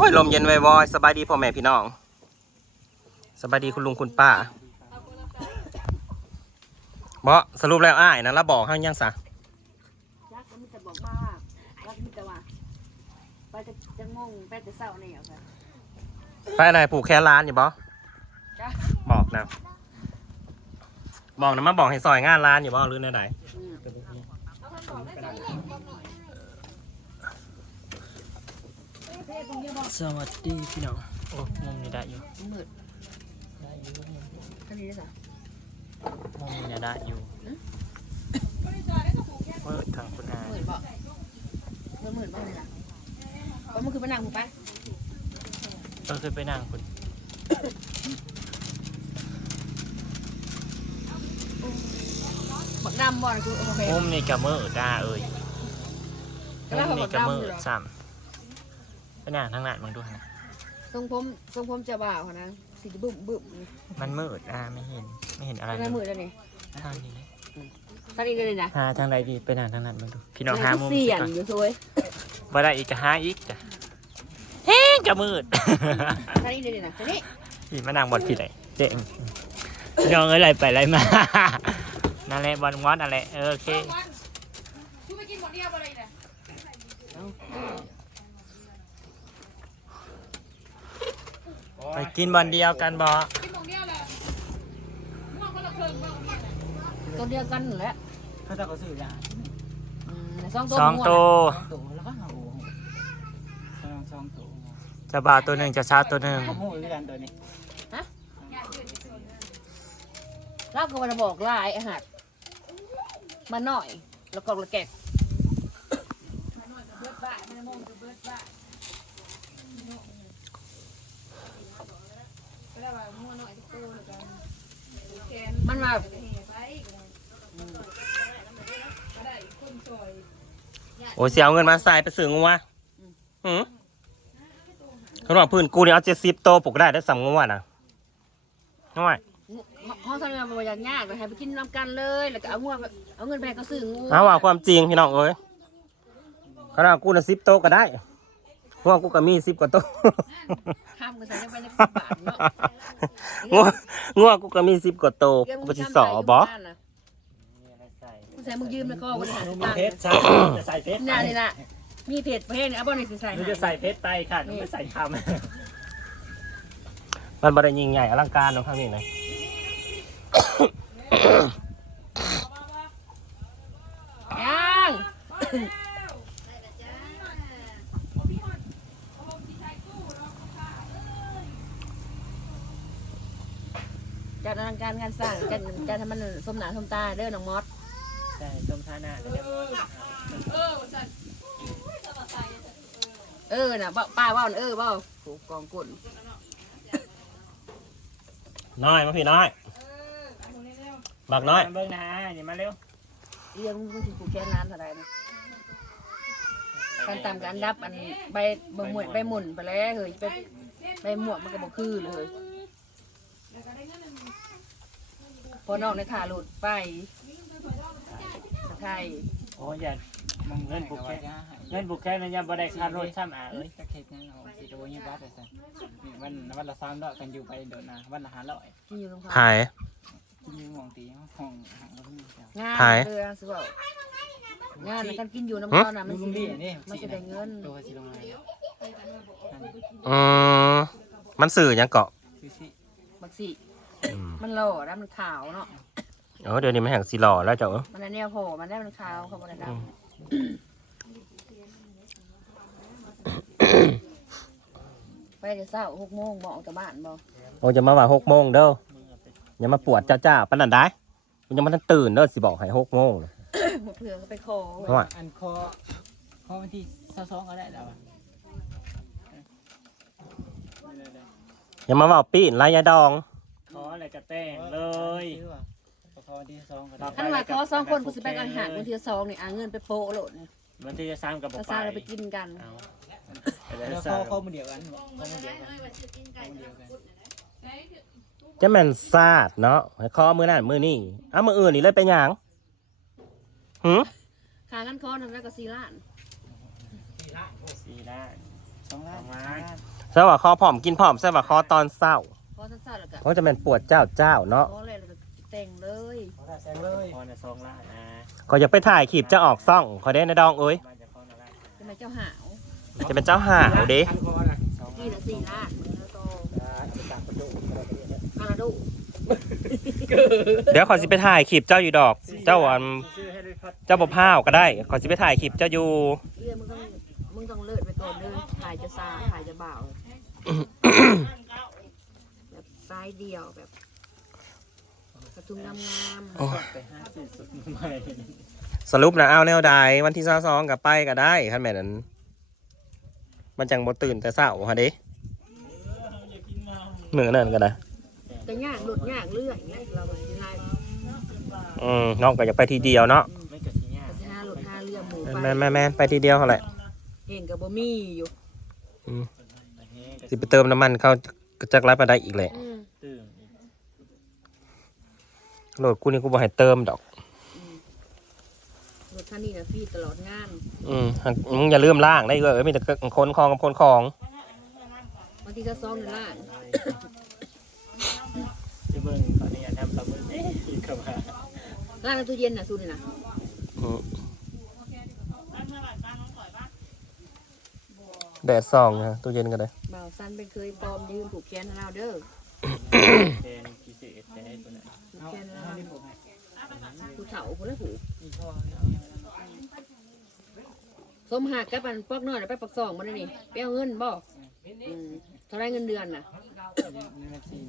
อ้ยลมเย็นไวๆสบายดีพ่อแม่พี่น้อง สบายดีคุณลุงคุณป้าเบาะสรุปแล้วอ้ายนะแล้วบอกให้ยังซะรักมันจะบอกว่ารักมันจะว่าไปจะจะงงไปจะเศร้าเนี่ยค่ะไปอะไรผูกแค่ร้านอยู่บ่จ้ะบอกนะ บอกนะมาบอกให้ซอยงานร้านอยู่บ่หรือไหนอืม สวัสดีพี่น้องโอ้มุมนี้ได้อยู่มันมืดได้อยู่ท่านี้ได้สะมุมนี้ได้อยู่เปิดทางคุณอามืดบ่มืดมืดบ้างเลยล่ะเพราะมันคือมันนั่งหูไปก็คือไปนั่งคุณบักดำบ่นะคือโอเคมุมนี้กับมือด้าเอ้ยก็แล้วมุเขามบันี้กกับดำมืออยู่ หรอซ้ำไปนั่งทางนั้นมึงดูนะทรงผมทรงผมจะบ่าวเขานะสีบึ้มบึ้มนี่มันมืดอ่าไม่เห็นไม่เห็นอะไรทำเลไมยมืดแล้วนี่ทางนี้ท่านี้เลยนะหาทางใดดีไปนั่งทางนั้นมึงดูพี่น้องหามุมเสียนก่อนอยู่ซวยบ่ได้อีกก็หาอีกจ้ะเฮ้งกับมืด ท่านี้เลยนะท่านี้พี่มานั่งบนพี่ไหนเจ๋งพี่น้องเอ้ยไรไปไรมา นั่นแหละบอลวอดอะไรเออโอเค ไปกินบอลเดียวกันบอตัวเดียวกันนั่นแหละเขาจะก็ซื้อยาอืมสองตัวสองม่วนตัวสองตัวแล้วก็เอาสองสองตัวจะบ่าวตัวหนึ่งจะชาตัวหนึ่งเขาหูด้วยกันตัวนี้เราก็มาบอกลายอาหารมาหน่อย แล้วก็ละแกะ มันมา โอ้ยเสียเอาเงินมาใส่ไปซื้องัวหืมเขาบอกพื้นกูเนี่ยเอาเจ็ดสิบโตปลูกได้ได้สามงัวนะน้อยห้องทำงานมาอย่างยากเลยให้ไปกินน้ำกันเลย แล้วก็เอางวเอาเงินไปให้เขาซื้องูเอาว่าความจริงพี่น้องเอ้ยขนาดกูน่ะสิบโตก็ได้เพราะว่ากูก็มีสิบกว่าโตข้ามกันใส่ยังไปสักสิบบาทเนาะงัวงัวกูก็มีสิบกว่าโตกูไปสิสอบอกู ใส่มึงยืมแล้วก็บริหารมีตังเพค์ชรใส่จะใส่เพชรนี่นี่นะมีเพจประเภทนี้เอาบอลนี่สิใส่หนูให้จะใส่เพชรไตค่ะหนูไม่ใส่คมันบริยิงใหญ่อลังการเนาะข้างนี้นะยังจัดอลังการงานสร้างจัดจัดให้มันสมหนาสมตาเด้อน้องมอสำใช่ต้มท่าหน้าจะเรียบร้อยเออน่ะป้าป้าว่าเออเปล่าผูกกองกุ่นน้อยมาพี่น้อยบักน้อยเบิ้งนะนี่มาเร็วเรียงมึงสิผูกแค่นานเท่าไหร่นะการตามการดับอันใบใบหมวดใบหมุนไปแล้วเฮ้ยไปใบหมวกมันก็บอกคือเลยพอนอกในขาหลุดไป ไทยโอ้ยอย่ามองเงินบุกแค่เงินบุกแค่นั้นยังบ่ได้ค่ารถซ้ำอะเอ้ยก็เข็ดนั่นเอาสิโดนยี่บ้าไปซะวันวันละสามร้อยกันอยู่ไปโดนนะวันละห้าร้อยที่อยู่ตรงหายกินอยู่ห้องตีห้องห่างก็มีเจ้างานหายเรือสิบอกงานการกินอยู่น้ำร้อนน่ะมันลุสิงดีนี่มันจะได้เงินตัวสิลงมาอืมมันสื่อหยังเกาะคือสิบักสิอืมมันหล่อแล้วมันขาวเนาะ เออเดี๋ยวนี้มันแห่งสีหล่อแล้วเจ้าเอ้ยมันอันแนวโผล่มันได้มันขาวเขาบอกได้ดำไปเดี๋ยวเช้าหกโมงบอกออกจากบ้านบอกโอ้จะมาว่าหกโมงเด้ออย่ามาปวดจ้าจ้าปานนันได้มันยังไมันตื่นเด้อสิบอกให้หกโมงน่ะเพื่อนก็ไปขอเพราะว่าอันคอคอวันที่สองก็ได้แล้วอะอย่ามาว่าปีนไรยาดอง ขออะไรก็แต่งเลยคอวั นที่สองก็ได้ท่านว่าขอสองคนกูสิไปกันอาหารวันที่สองนี่อาเงินไปโปะโหลดเนี่ยมันที่จะสร้างกับถ้าสร้างเราไปกินกันเอาแล้วคอคอมันเดียวกันคอมันเดียวกันคอมันเดียวกันจะแม่นซาดเนาะให้ข้อมือนั่นมือนี่เอามืออื่นนี่เลยไปหยังหืมขากันคอนั่นแล้วก็สี่ล้านสี่ล้านสองล้านสองล้านใช่ว่าคอผอมกินผอมใช่ว่าคอตอนเศร้าพอสั้นๆแล้วก็เขาจะเป็นปวดเจ้าเจ้าเนาะพอเลยแล้วก็แต่ง เลยเขาได้แซงเลยพอจะสองล้านอ่าก็อยากไปถ่ายคลิปจะออกซ่องขอได้นะดองเอ้ยมาจากเขาอะไรเป็นไมเจ้าหาวจะเป็นเจ้าห่าวเด้พันคอนะสองกี่ละสี่ล้านแล้วก็เอาไปตากประตูอะไรกันเนี่ยคาราดูเดี๋ยวขอสิไปถ่ายคลิปเจ้าอยู่ดอก เจ้าอันชื่อให้ด้วยพัดเจ้าบ่พร้าวก็ได้ ขอสิไปถ่ายคลิปเจ้าอยู่ เรื่องมึงต้องมึงต้องเลิศไปก่อนเด้อถ่ายจะซาถ่ายจะเบาแบบซ้ายเดียวแบบ กระทุงงามโอ้ยไปห้าสี่สุดใหม่สรุปนะเอาแนวใดวันที่สองกับไปก็ได้คันแม่นั้น มันจังบ่ตื่นแต่เช้าฮะเด้เหมือนนั่นก็ได้ๆแต่ย่างหลุดย่างเลื่อยเนี่ยเราไปที่ไรอืมน้องก็อยากไปทีเดียวเนาะไม่เกิดที่ยากแต่ที่ห้าหลุดห้าเลื่อยหมูไปแม่นแม่นแม่นไปทีเดียวเท่าไหร่เห็นกับบ่มี่อยู่สิไปเติมน้ำมันเขาจักไรไปได้อีกแหละ อืม ตื่น โหลดกูนี่กูบ่ให้เติมดอก รถคันนี้นะฟรีตลอดงานอืมหักมึงอย่าลืมล่างได้เออมีแต่คนคลองกับคนคลอง บางทีก็ซองในล่างจะเบิ่งตอนนี้ทำตะมือกินเข้ามาล่างในตู้เย็นน่ะสู้นี่นะอืมแดดส่องนะตู้เย็นก็ได้ บ่าวซันเป็นเคยปลอมยืมผูกแขนให้เราเด้อแทน พิเศษแทนตัวนั้นผู้เราผู้เฒ่าคนละผูกอีพ่อสมหักกับมันปอกน้อยน่ะไปปักซองมาได้นี่ไปเอาเงินบ่อืมเท่าไรเงินเดือนน่ะ นี่มันสี่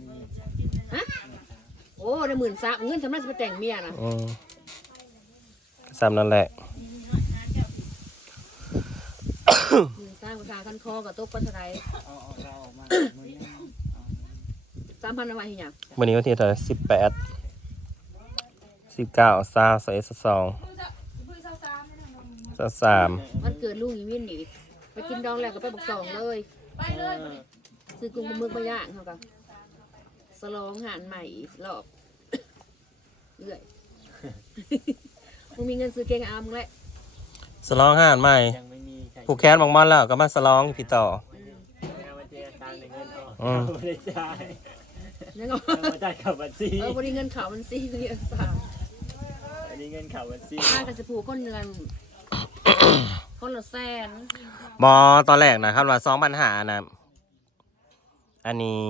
โอ้ได้หมื่นสามเงินทำไมจะไปแต่งเมียน่ะอืมนั่นแหละ หมื่นสามกระชาคันคอกับตกปัสไลเอาเอาเราออกมามือนึง สามพันเอาไว้ให้หยังวันนี้วันที่เท่าไหร่สิบแปดสิบเก้าสามสิบเอ็ดสิบสองสิบสามมันเกิดลูกอีวินอีกไปกินดองแล้วก็ไปปักซองเลยเออซื้อกุ้งปลาหมึกมาย่างเขาก็สลองหานใหม่อีกรอบเรื่อยมึงมีเงินซื้อเกงอามงแหละสลองห้านใหม่ยังไม่มีใครผูกแขนบางมันแล้วก็มาสลองพี่ต่อ เอามาเจรจาในเงินออกอืม ไม่ได้จ่าย ยังเอาเอามาจ่ายขับบัญชีเออบริเงินเขามันซีเรียสาอันนี้เงินขับบัญชีน่าจะจะผูกคนเงินคนละแสนบอตอนแรกนะครับว่าสองปัญหานะ อันนี้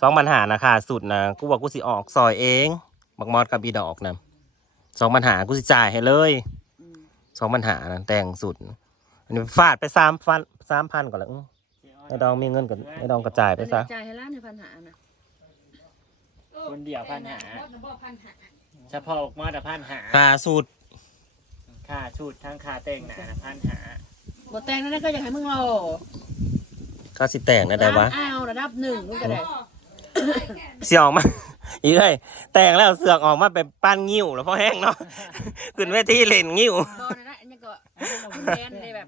สองปัญหานะค่ะสุดนะกูบอกกูสิออกซอยเองบักมอดกับบีดอกนะสองปัญหากูสิจ่ายให้เลยอืมสองปัญหานะแต่งสุด อันนี้ฟาดไปสามพันสามพันก่อนแล้วอื้อไอ้ดองมีเงินกับไอ้ดองกระจายไปเป็นซะ จ่ายให้ร้านในปัญหานะ คนเดียวพันหา เฉพาะออกมาแต่พันหาค่าสุดค่าชุดทั้งค่าแต่งหน้าพันหาบทแต่งนั่นนะก็อยากให้มึงรอเขาสิแต่งได้ไดวะอ้าวระดับหนึ่งมึงก็ได้เสียออกมาอีกเลยแต่งแล้วเสือกออกมาเป็นปั้นงิ้วแล้วพอแห้งเนาะขึ้นเวทีเล่นงิ้วตอนนั้นนะอันนี้ก็แทนเลยแบบ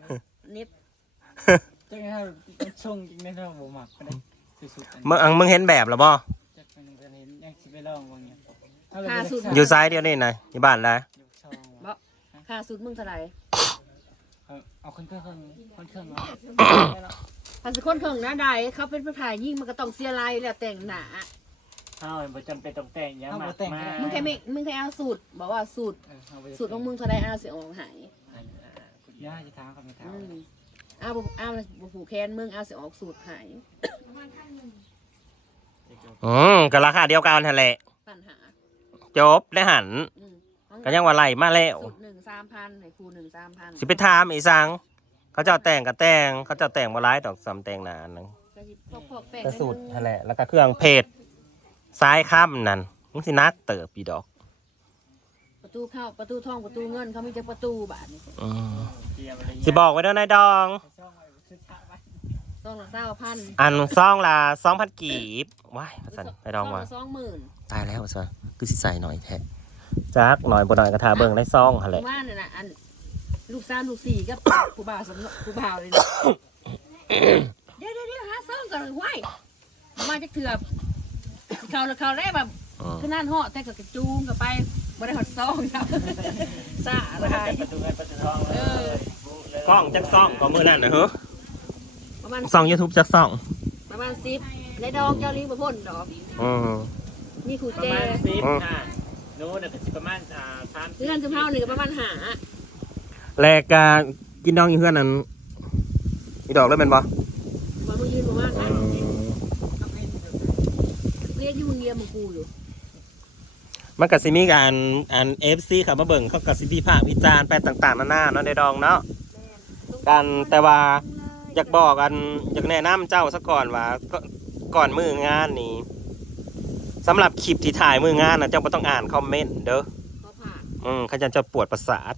นิดจังไงมันชงจริงได้เท่าบ่หมักก็ได้สุดๆมึงอังมึงเห็นแบบหรือบ่ จักมันก็เห็นยังสิไปลองบางอย่างอยู่ซ้ายเดียวนี่นะที่บ้านแล้วอยู่ช่องว่ะค่าสุดมึงเท่าไหร่เอาเอาคนเครื่องคนเครื่องเนาะพันสคนเถิงนะใดเขาเป็นผู้ถ่ายยิ่งมันก็ต้องเสียลายอยู่แล้วแต่งหนาเอาบ่จำเป็นต้องแต่งยามามามึงแค่ไม่มึงแค่เอาสูตรบอกว่าสูตรสูตรของมึงเท่าไรเอาเสียออกหายย่าจะถามเขาไม่ถามอืมเอาบ่เอาบ่ผูกแขนมึงเอาเสียออกสูตรหาย อืมก็ราคาเดียวกันนั่นแหละ ปัญหาจบได้หันอืมก็ยังว่าไหลมาแล้ว สูตรหนึ่งสามพันให้ครูหนึ่งสามพันสิไปถามอีสัง เขาเจ้าแต่งก็แต่ง เขาเจ้าแต่งบ่ร้ายดอกซ้ำแต่งหนานึง ก็สิพวกพวกแป้งก็สูตรนั่นแหละ แล้วก็เครื่องเพชรซ้ายค่ำนั่นมึงสินักเติบปีดอกประตูเข้าประตูทองประตูเงินเขามีแต่ประตูบาทนี่อืมเกียร์อะไรสิบอกไว้เด้อนายดอง ต้องละเศร้าพันอันซองละสองพันกีบว้ายพระสันนายดองว่า สองหมื่นตายแล้วซะคือสิใส่หน่อยแท้จักหน่อยบ่หน่อยกระทาเบิ่งได้ซองหั่นแหละ ว่าเนี่ยนะอันลูกสามลูกสี่ก็กูบ่าวสำนกูบ่าวเลยนะเดี๋ยวเดี๋ยวเดี๋ยวหาซ่องก่อนไหวมาจะเถื่อบเขาแล้วเขาได้แบบอืม ขึ้นนั่นเหาะแต่กับกระจูงกับไปบ่ได้หอดซ่องครับสาอะไรประตูเงินประตูทองเลยกล้องจักซองก็มือนั่นนะเฮ้อ ประมาณส่องยูทูบจากส่องประมาณสิบในดองเจ้าลิงประพ่นดอกอืมนี่คือประแจมาณสิบอืมอะโน้ตน่ะก็สิประมาณอ่าสามเงื่อนจุ่มเฮาหนึ่งก็ประมาณหาแลกกากินดองอยู่เพื่อนนั้นอีดอกแล้วเป็นปะว่ามึงยืนประมาณนั้นเรียกอยู่มึงเยียมมึงกูอยู่มันกับซิมีการอันเอฟซีครับมาเบิ่งเขากับซิมีภาควิจารณ์ไปต่างๆนานาเนาะในดองเนาะ กันแต่ว่า อยากบอกกันอยากแนะนำเจ้าซะก่อนว่าก็ก่อนมืองานนี้สำหรับคลิปที่ถ่ายมืองานนะเจ้าไม่ต้องอ่านคอมเมนต์เด้อเขาผ่านอืมเขาจะจะปวดประสาท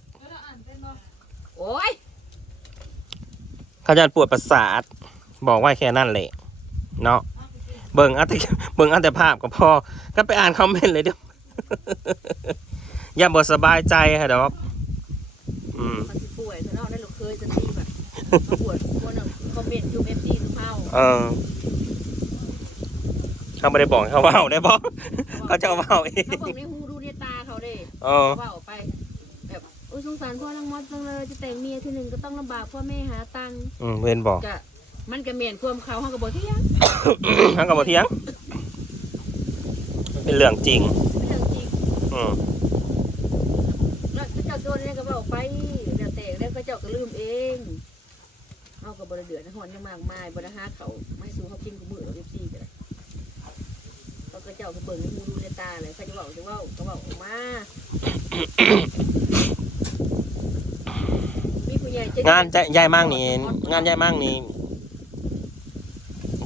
โอ้ยเขาจะปวดประสาท บอกไว่าแค่นั้นแหละเนาะเบิ่งเอัตเบิ่งเอัตภาพก็พอก็ไปอ่านคอมเมนต์เลยเด้ออย่าบ่สบายใจฮะดอกอืมมันสิป่วยเธอเนาะได้ลูกเคยจะตีแบบมา ปวดคนคอมเมนต์ยูเอฟซีทุกเฮาเออเขาไม่ได้บอกให้เขาเว่าได้บอกเขาจะเว่าเองเขาบอกในหูดูในตาเขาเด้เออ ว่าออกไปแบบอุ้ยสงสารพ่อลังมอดจังเลยจะแต่งเมียทีหนึ่งก็ต้องลำบากพ่อแม่หาตังค์อืมเพื่อนบอกกะมันก็เมียนความเขาเขาก็บอกที่ยังทั้งกับบ่เที่ยงมันเป็นเรื่องจริงไม่เรื่องจริง อืมแล้วเจ้าโดนเนี่ยก็บอกไปเดี๋ยวแต่แล้วก็เจ้าก็ลืมเอง เขาก็บริเดือดนะหอนยังมากมายบริหาเขาไม่สู้เขากินกับมือเราเอฟซีกันเลยเขาก็เจ้าก็เบิ่งมูดูในตาเลยเขาจะบอกจะว่าก็บอกออกมามีผู้ใหญ่ใจดีงานจะย้ายมั่งนี่งานย้ายมั่งนี่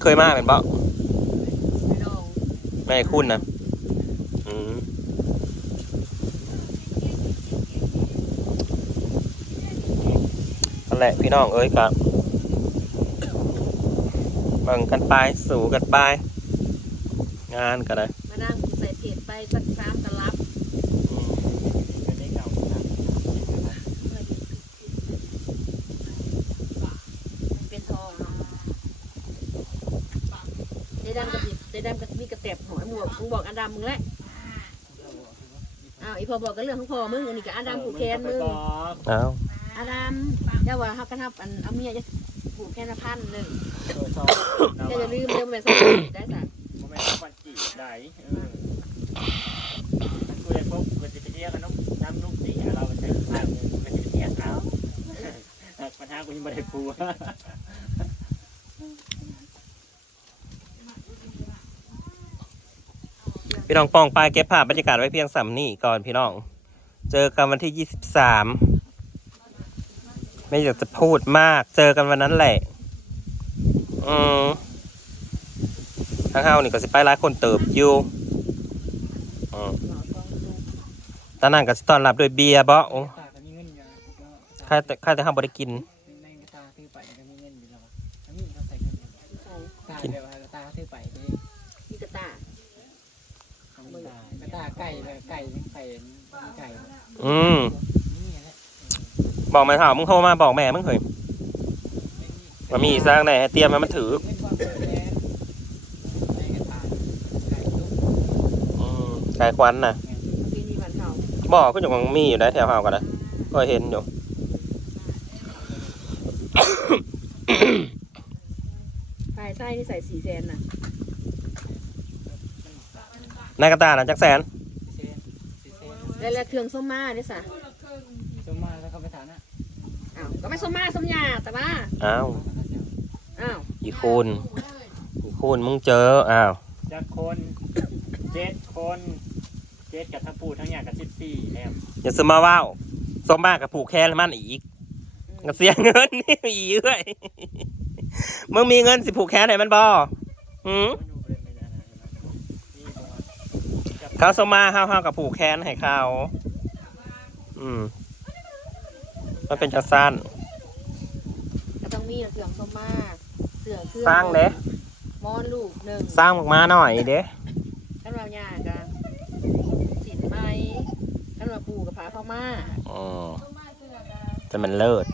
เคยมาเป็นเปล่าไม่ลองไม่คุณนนะอืมนั่นแหละพี่น้องเอ้ยกับ บิ่งกันไปสู่กันไป งานก็ได้มานั่งใส่เพจไปสักสามตลับอืมก็ได้เก่าครับเป็นทองเนาะเจดำกระติบเจดำกระติบมีกระแตบหอยหมวกมึงบอกอันดำมึงแหละอ้าวอีพอบอกกันเรื่องของพ่อมึงอันนี้ก็อันดำผูกแขนมึงบอกเอาอันดำ เจ้าว่าเขากระทับอันเอาเมียจะผูกแขนละพันหนึ่งตัวชอบเจ้าจะลืมเรื่องแม่สักได้สักโมเมนต์วันจีได้เออมันกูเลยพบกูจะไปเรียกกันน้ำน้ำนุ่มสีเราไปใช้ทางนึงมันจะเทียบเอาปัญหากูยังไม่ได้พูดพี่น้องปองปลายเก็บภาพบรรยากาศไว้เพียงสามนี่ก่อนพี่น้อง เจอกันวันที่ยี่สิบสาม ไม่อยากจะพูดมาก เจอกันวันนั้นแหละ อืมทางเฮานี่ก็สิไปหลายคนเติบอยู่อืมตอนนั้นก็สิต้อนรับด้วยเบียร์บ่โอ้ตาก็มีเงินอยู่ค่าแต่ค่าแต่เฮาบ่ได้กิน ในตาถือไปก็มีเงินอยู่แล้วอันนี้เขาใส่เงินตาเดี๋ยวตาถือไปดิมีกระตาตาไก่เลยไก่ไก่ไก่อืมนี่แหละ บอกแม่ถามมึงโทรมาบอกแม่มึงเคยมามีสร้างไหนให้เตรียมมามันถือเงินความเปิดแอนในกระตาไก่ตุ๊กอืมกายควันน่ะปีนี้วันเขาบอกก็อยู่ของมีอยู่ได้แถวเฮากันนะก็เห็นอยู่ปลายไส้นี่ใส่สี่แสนน่ะนายกระตายนะจักแสนเซนเซนแล้วแล้วเครื่องส้มมาเนี่ยสะ สมมาแล้วเขาไปถามนะ อ้าว ก็ไม่ส้มมาส้มยาแต่ว่าอ้าวอ้าวอีคูณอีคูณมึงเจออ้าวจากคนเจ็ดคนเจ็ดกับทั้งปูทั้งอย่างกับสิบสี่แล้วอย่าซื้อมาว่าวสมมากกับผูกแค่มันอีกก็เสียเงินนี่อีเอ้ยมึงมีเงินสิผูกแค่ไหนมันบอหืมดูเลยไม่ได้นี่บอกเขาสมมาเฮาเฮากับผูกแค้นให้เขา อืมมันเป็นจังสั้นก็ต้อง มีเครื่องส้มมาเสือเครื่องสร้างเด้มอนลูกหนึ่งสร้างออกมาหน่อยเด้ขันเราหยากันสินไหมขันเราปูกับผาเข้ามาอืมจะมันเลิศ